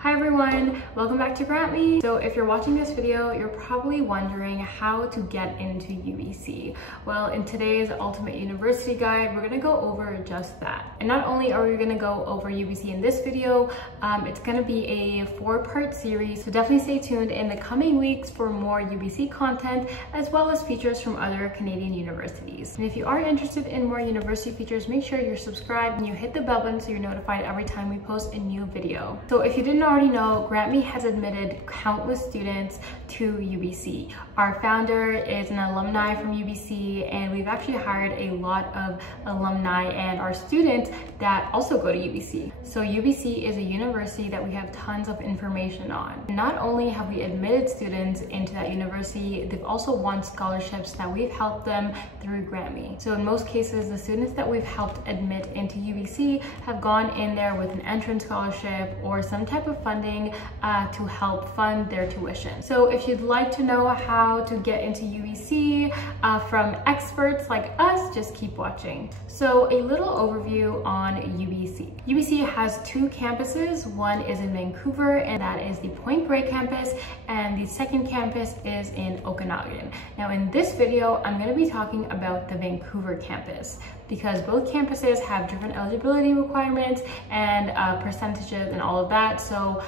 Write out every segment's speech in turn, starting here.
Hi everyone, welcome back to GrantMe's. So if you're watching this video, you're probably wondering how to get into UBC. Well, in today's Ultimate University Guide, we're gonna go over just that. And not only are we gonna go over UBC in this video, it's gonna be a 4-part series. So definitely stay tuned in the coming weeks for more UBC content, as well as features from other Canadian universities. And if you are interested in more university features, make sure you're subscribed and you hit the bell button so you're notified every time we post a new video. So if you didn't already know, GrantMe has admitted countless students to UBC. Our founder is an alumni from UBC, and we've actually hired a lot of alumni and our students that also go to UBC. So UBC is a university that we have tons of information on. Not only have we admitted students into that university, they've also won scholarships that we've helped them through GrantMe. So in most cases, the students that we've helped admit into UBC have gone in there with an entrance scholarship or some type of funding to help fund their tuition. So if you'd like to know how to get into UBC from experts like us, just keep watching. So a little overview on UBC. UBC has 2 campuses. One is in Vancouver, and that is the Point Grey campus, and the second campus is in Okanagan. Now in this video, I'm going to be talking about the Vancouver campus, because both campuses have different eligibility requirements and percentages and all of that. So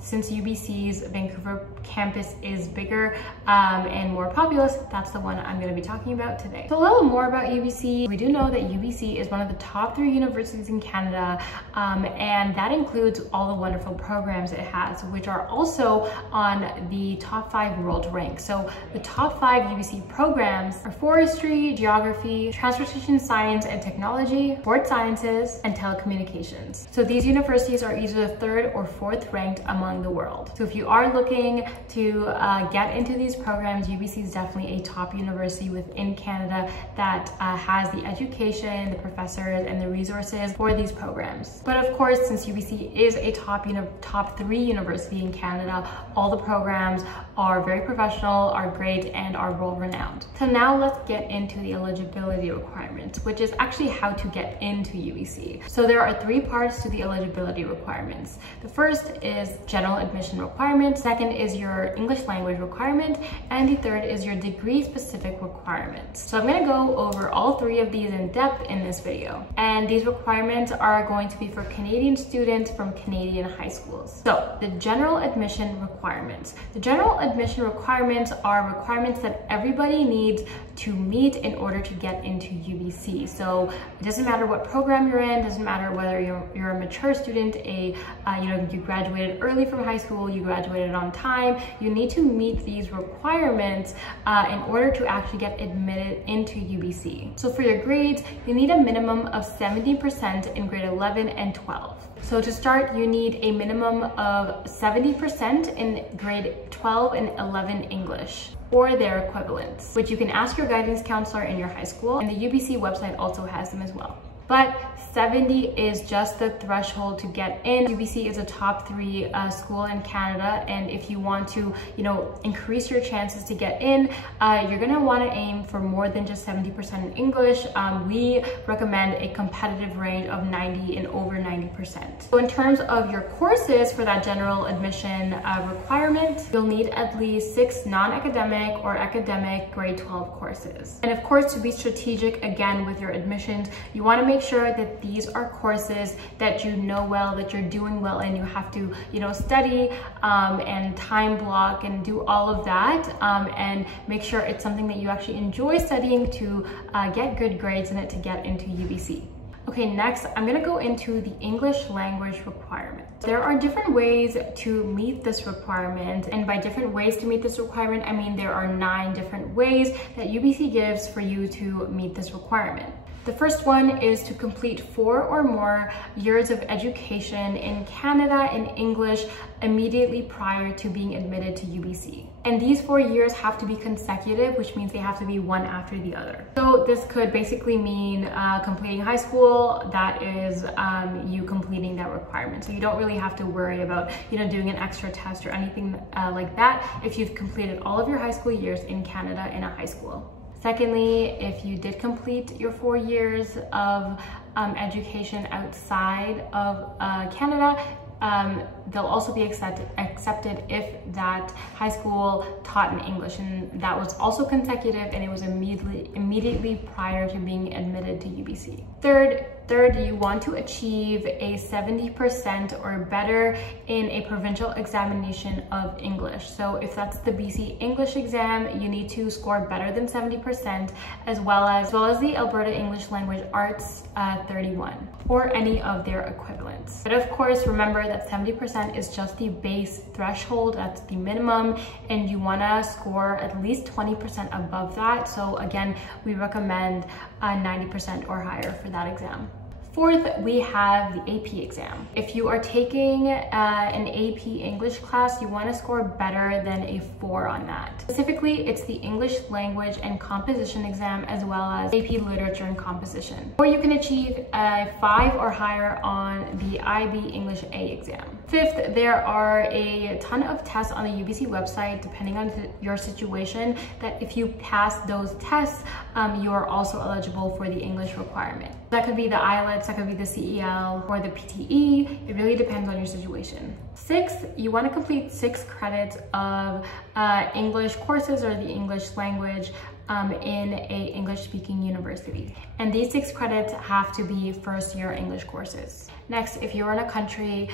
since UBC's Vancouver campus is bigger and more populous, that's the one I'm going to be talking about today. So a little more about UBC. We do know that UBC is one of the top 3 universities in Canada, and that includes all the wonderful programs it has, which are also on the top 5 world rank. So the top 5 UBC programs are forestry, geography, transportation science and technology, sports sciences, and telecommunications. So these universities are either the 3rd or 4th ranked among the world. So if you are looking to get into these programs, UBC is definitely a top university within Canada that has the education, the professors, and the resources for these programs. But of course, since UBC is a top 3 university in Canada, all the programs are very professional, are great, and are world-renowned. So now let's get into the eligibility requirements, which is actually how to get into UBC. So there are 3 parts to the eligibility requirements. The first is general admission requirement, second is your English language requirement, and the third is your degree-specific requirements. So I'm going to go over all 3 of these in depth in this video. And these requirements are going to be for Canadian students from Canadian high schools. So the general admission requirements. The general admission requirements are requirements that everybody needs to meet in order to get into UBC. So it doesn't matter what program you're in, doesn't matter whether you're a mature student, you graduated early from high school, you graduated on time, you need to meet these requirements in order to actually get admitted into UBC. So for your grades, you need a minimum of 70% in grade 11 and 12. So to start, you need a minimum of 70% in grade 12 and 11 English, or their equivalents, which you can ask your guidance counselor in your high school, and the UBC website also has them as well. But 70 is just the threshold to get in. UBC is a top 3 school in Canada, and if you want to, increase your chances to get in, you're gonna want to aim for more than just 70% in English. We recommend a competitive range of 90 and over 90%. So in terms of your courses for that general admission requirement, you'll need at least 6 non-academic or academic grade 12 courses. And of course, to be strategic again with your admissions, you want to make sure that these are courses that you know well, that you're doing well, and you have to, study and time block and do all of that, and make sure it's something that you actually enjoy studying to get good grades in it to get into UBC. Okay, next, I'm gonna go into the English language requirement. There are different ways to meet this requirement, and by different ways to meet this requirement, I mean there are 9 different ways that UBC gives for you to meet this requirement. The first one is to complete 4 or more years of education in Canada in English immediately prior to being admitted to UBC. And these 4 years have to be consecutive, which means they have to be one after the other. So this could basically mean completing high school. That is you completing that requirement. So you don't really have to worry about doing an extra test or anything like that if you've completed all of your high school years in Canada in a high school. Secondly, if you did complete your 4 years of education outside of Canada, they'll also be accepted if that high school taught in English, and that was also consecutive, and it was immediately prior to being admitted to UBC. Third, you want to achieve a 70% or better in a provincial examination of English. So if that's the BC English exam, you need to score better than 70%, as well as the Alberta English Language Arts 31, or any of their equivalents. But of course, remember that 70% is just the base threshold, that's the minimum, and you want to score at least 20% above that. So again, we recommend 90% or higher for that exam. Fourth, we have the AP exam. If you are taking an AP English class, you want to score better than a 4 on that. Specifically, it's the English Language and Composition exam, as well as AP Literature and Composition. Or you can achieve a 5 or higher on the IB English A exam. Fifth, there are a ton of tests on the UBC website, depending on your situation, that if you pass those tests, you are also eligible for the English requirement. That could be the IELTS, that could be the CEL, or the PTE. It really depends on your situation. Sixth, you want to complete 6 credits of English courses or the English language in a English-speaking university. And these 6 credits have to be first-year English courses. Next, if you're in a country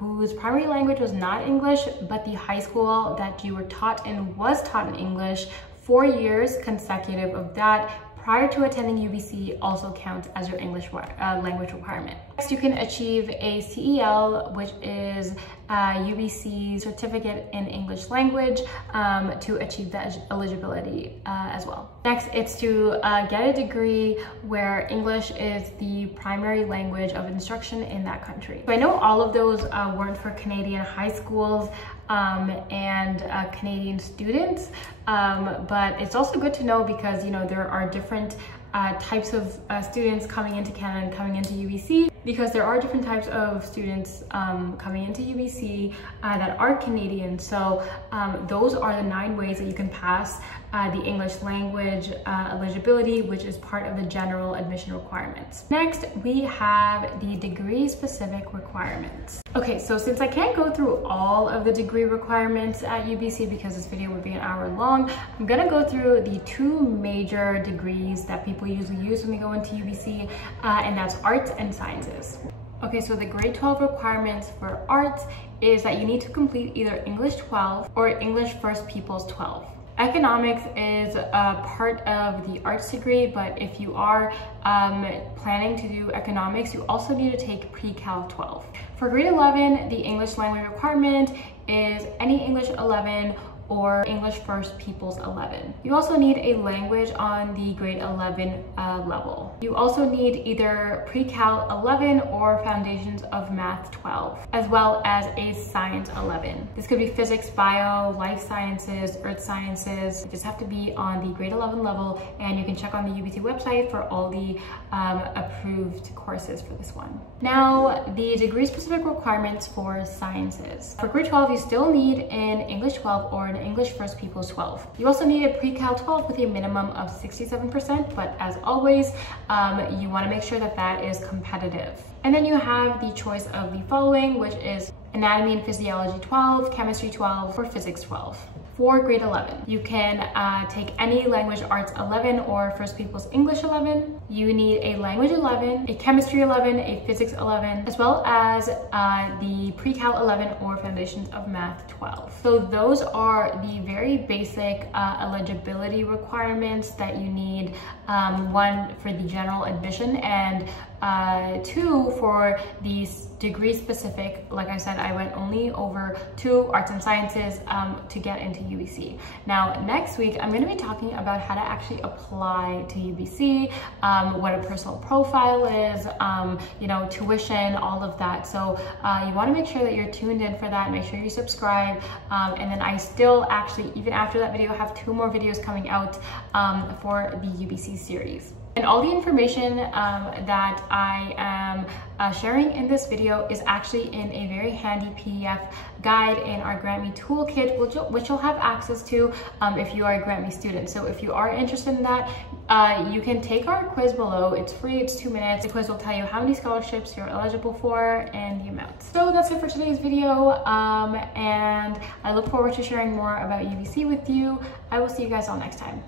whose primary language was not English, but the high school that you were taught in was taught in English, 4 years consecutive of that prior to attending UBC also counts as your English language requirement. Next, you can achieve a CEL, which is UBC Certificate in English Language, to achieve that eligibility as well. Next, it's to get a degree where English is the primary language of instruction in that country. So I know all of those weren't for Canadian high schools and Canadian students, but it's also good to know because, you know, there are different types of students coming into Canada and coming into UBC, because there are different types of students coming into UBC that are Canadian. So those are the 9 ways that you can pass the English language eligibility, which is part of the general admission requirements. Next, we have the degree-specific requirements. Okay, so since I can't go through all of the degree requirements at UBC because this video would be an hour long, I'm gonna go through the 2 major degrees that people usually use when they go into UBC, and that's arts and sciences. Okay, so the grade 12 requirements for arts is that you need to complete either English 12 or English First Peoples 12. Economics is a part of the arts degree, but if you are planning to do economics, you also need to take Pre-Cal 12. For grade 11, the English language requirement is any English 11 or English First Peoples 11. You also need a language on the grade 11 level. You also need either Pre-Cal 11 or Foundations of Math 12, as well as a Science 11. This could be physics, bio, life sciences, earth sciences. You just have to be on the grade 11 level, and you can check on the UBC website for all the approved courses for this one. Now, the degree-specific requirements for sciences. For grade 12, you still need an English 12 or an English First Peoples 12. You also need a Pre-Cal 12 with a minimum of 67%, but as always, you want to make sure that that is competitive. And then you have the choice of the following, which is Anatomy and Physiology 12, Chemistry 12, or Physics 12. For grade 11, you can take any Language Arts 11 or First Peoples English 11. You need a Language 11, a Chemistry 11, a Physics 11, as well as the Pre-Cal 11 or Foundations of Math 12. So those are the very basic eligibility requirements that you need, 1 for the general admission and 2 for these degree specific. Like I said, I went only over 2 arts and sciences to get into UBC. Now, next week, I'm going to be talking about how to actually apply to UBC, what a personal profile is, you know, tuition, all of that. So you want to make sure that you're tuned in for that. Make sure you subscribe. And then I still actually, even after that video, have 2 more videos coming out for the UBC series. And all the information that I am sharing in this video is actually in a very handy PDF guide in our GrantMe toolkit, which you'll have access to if you are a GrantMe student. So if you are interested in that, you can take our quiz below. It's free, it's 2 minutes. The quiz will tell you how many scholarships you're eligible for and the amounts. So that's it for today's video, and I look forward to sharing more about UBC with you. I will see you guys all next time.